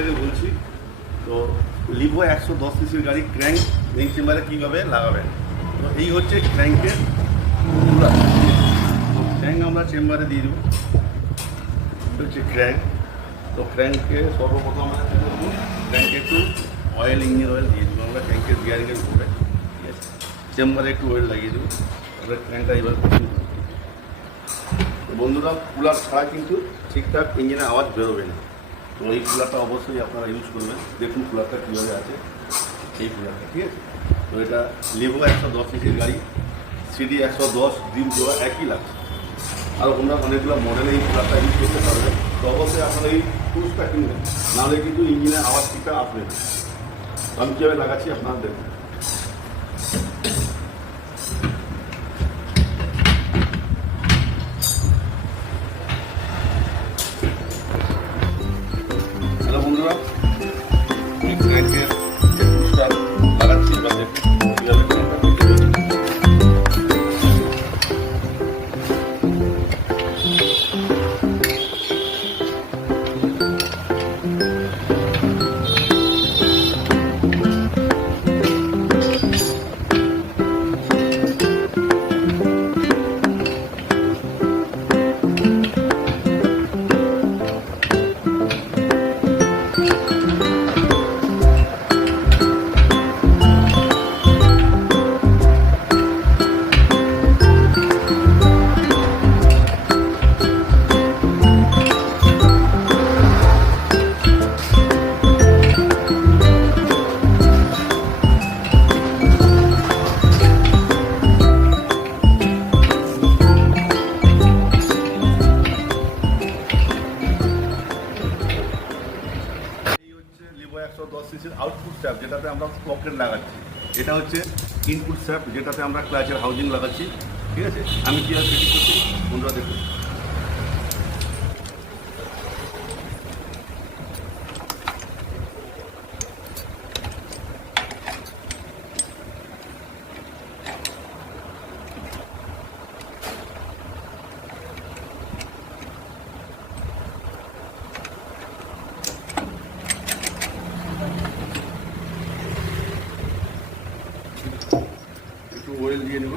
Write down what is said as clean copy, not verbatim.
থেকে বলছি। তো লিভো 110 সিসির গাড়ি ক্র্যাঙ্ক মেইন চেম্বারে কীভাবে লাগাবেন। তো এই হচ্ছে ক্র্যাঙ্কের কুলার। তো ক্র্যাঙ্ক আমরা চেম্বারে দিয়ে দেবো, হচ্ছে ক্র্যাঙ্ক। তো ক্র্যাঙ্কে সর্বপ্রথম আমরা কী করবো, ক্র্যাঙ্কে একটু অয়েল, ইঞ্জিন অয়েল দিয়ে দেবো আমরা ক্র্যাঙ্কের গিয়ারিংয়ের উপরে, ঠিক আছে। চেম্বারে একটু অয়েল লাগিয়ে দেবো, তারপরে ক্র্যাঙ্কটা এবার বন্ধুরা কুলার ছাড়া কিন্তু ঠিকঠাক ইঞ্জিনের আওয়াজ বেরোবে না। তো এই কুলারটা অবশ্যই আপনারা ইউজ করবেন। দেখুন কুলারটা কীভাবে আছে, এই কুলারটা, ঠিক আছে। তো এটা লিভো 110 সিসির গাড়ি, সিডি 110 ডিপ জোড়া একই লাগছে। আর আপনারা অনেকগুলো মডেলে এই কুলারটা ইউজ করতে পারবেন। তো অবশ্যই আপনারা এই টুলসটা কিনবেন, নাহলে কিন্তু ইঞ্জিনের আওয়াজ ঠিকঠাক আসবে না। আমি কীভাবে লাগাচ্ছি আপনারা দেখুন। হ্যালো বন্ধুরা, এই ক্র্যাঙ্কের যে টুলসটা লাগাচ্ছি এবার দেখুন কীভাবে ক্র্যাঙ্কটা লিভো 110 সিসির আউটপুট স্যাপ, যেটাতে আমরা পকেট লাগাচ্ছি। এটা হচ্ছে ইনপুট স্যাপ, যেটাতে আমরা ক্লাচের হাউজিং লাগাচ্ছি, ঠিক আছে। আমি কীভাবে ফিটিং করছি বন্ধুরা দেখুন। একটু অয়েল দিয়ে নেব।